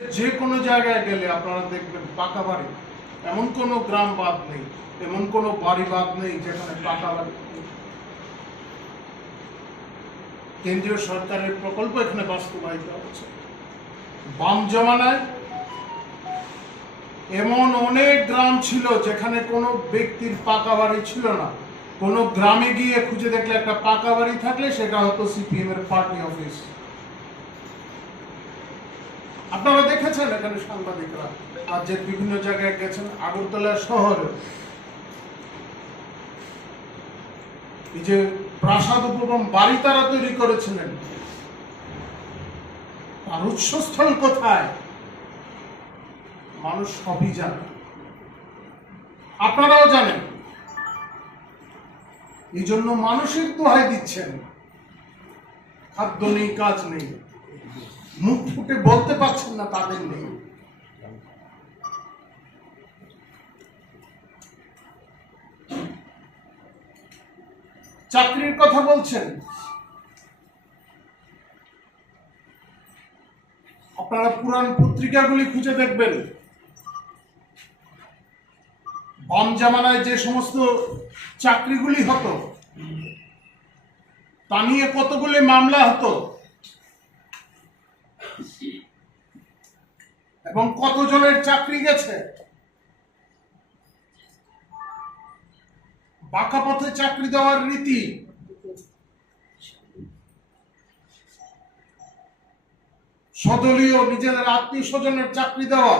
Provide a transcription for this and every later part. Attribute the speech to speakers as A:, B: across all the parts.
A: যে কোনো জায়গায় গেলে আপনারা দেখবেন পাকা বাড়ি। এমন কোনো গ্রাম বাদ নেই, এমন কোনো বাড়ি বাদ নেই যেখানে পাকা বাড়ি কেন্দ্রীয় সরকারের প্রকল্প এখানে বাস্তবায়িত হচ্ছে। বাম জমানায় এমন অনেক গ্রাম ছিল যেখানে কোনো ব্যক্তির পাকা বাড়ি ছিল না। কোনো গ্রামে গিয়ে খুঁজে দেখলে একটা পাকা বাড়ি থাকলে সেটা হতো সিপিএম এর পার্টি অফিস। আপনারা দেখেছেন এখানে সাংবাদিকরা রাজ্যের বিভিন্ন জায়গায় গেছেন, আগরতলা শহরে। এই যে প্রাসাদ উপবন বাড়ি তারা তৈরি করেছিলেন। তার উৎসস্থল কোথায়? মানুষ সবই জানে। আপনারাও জানেন। এই জন্য মানসিক দোহাই দিচ্ছেন। খাদ্য নেই, কাজ নেই। মুখ ফুটে বলতে পারছেন না তাদের নেই। চাকরির কথা বলছেন। আপনারা পুরান পত্রিকাগুলি খুঁজে দেখবেন। বাম জামানায় যে সমস্ত চাকরিগুলি হতো, তা নিয়ে কতগুলি মামলা হতো এবং কতজনের চাকরি গেছে? বাঁকা পথে চাকরি দেওয়ার রীতি। সদলীয় নিজেদের আত্মীয় স্বজনের চাকরি দেওয়া।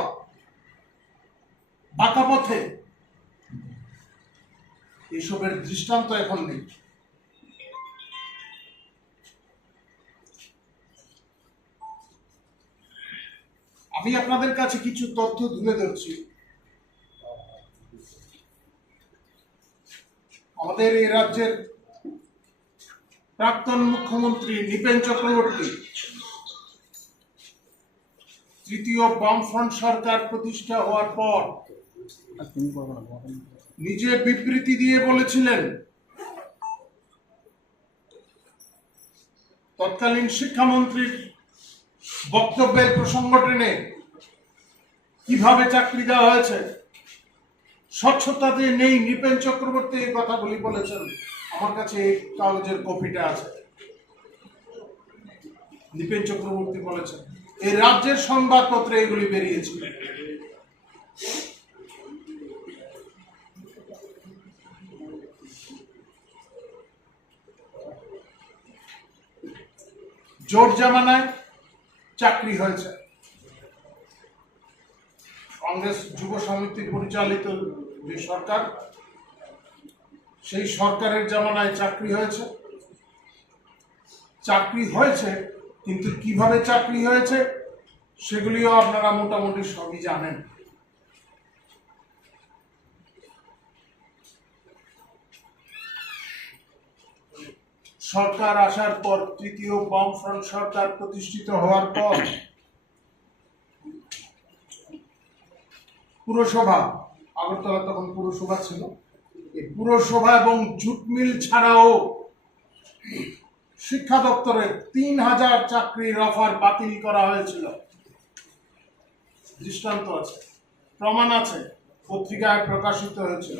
A: বাঁকা পথে। এসবের দৃষ্টান্ত এখন নেই। আমি আপনাদের কাছে কিছু তথ্য তুলে ধরছি। আমাদের এই রাজ্যের প্রাক্তন মুখ্যমন্ত্রী নৃপেন চক্রবর্তী তৃতীয় বামফ্রন্ট সরকার প্রতিষ্ঠা হওয়ার পর নিজে বিবৃতি দিয়ে বলেছিলেন, তৎকালীন শিক্ষামন্ত্রীর বক্তব্যের প্রসঙ্গ টেনে কীভাবে চাকরি দেওয়া হয়েছে? স্বচ্ছতাতে নেই নৃপেন চক্রবর্তী এই কথাগুলি বলেছেন। আমার কাছে এই কাগজের কপিটা আছে। নৃপেন চক্রবর্তী বলেছেন এই রাজ্যের সংবাদপত্রে এগুলি বেরিয়েছিল জোট জামানায় চাকরি হয়েছে। কংগ্রেস যুব সমিতি পরিচালিত যে সরকার, সেই সরকারের জামানায় চাকরি হয়েছে। চাকরি হয়েছে, কিন্তু কীভাবে চাকরি হয়েছে সেগুলিও আপনারা মোটামুটি সবই জানেন। সরকার আসার পর তৃতীয় বামফ্রন্ট সরকার প্রতিষ্ঠিত হওয়ার পর পুরসভা, আগরতলা তখন পুরসভা ছিল। এই পুরসভা এবং জুট মিল ছাড়াও শিক্ষা দপ্তরের তিন হাজার চাকরির অফার বাতিল করা হয়েছিল। দৃষ্টান্ত আছে, প্রমাণ আছে, পত্রিকায় প্রকাশিত হয়েছিল।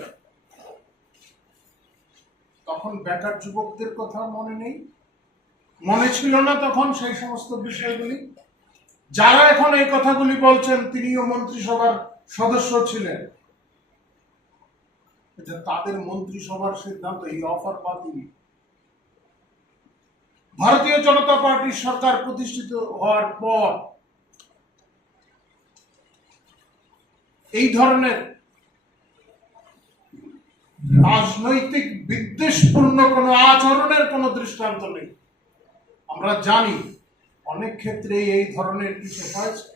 A: তখন বেকার যুবকদের কথা মনে নেই। মনে ছিল না তখন সেই সমস্ত বিষয়গুলি। যারা এখন এই কথাগুলি বলছেন, তিনিও মন্ত্রিসভার সদস্য ছিলেন। এটা তাদের মন্ত্রিসভার সিদ্ধান্ত, এই অফার বাতিল ভারতীয় জনতা পার্টির সরকার প্রতিষ্ঠিত হওয়ার পর এই ধরনের রাজনৈতিক বিদ্বেষপূর্ণ কোনো আচরণের কোনো দৃষ্টান্ত নেই। আমরা জানি অনেক ক্ষেত্রে এই ধরনের কিছু হয়েছে।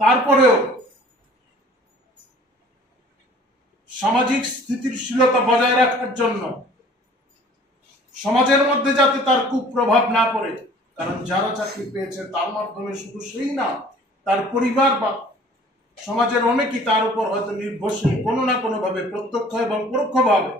A: তারপরেও সামাজিক স্থিতিশীলতা বজায় রাখার জন্য সমাজের মধ্যে যাতে তার কুপ্রভাব না পড়ে, কারণ যারা চাকরি পেয়েছে তার মাধ্যমে শুধু সেই না, তার পরিবার বা সমাজের অনেকেই তার উপর হয়তো নির্ভরশীল কোনো না কোনোভাবে, প্রত্যক্ষ এবং পরোক্ষভাবে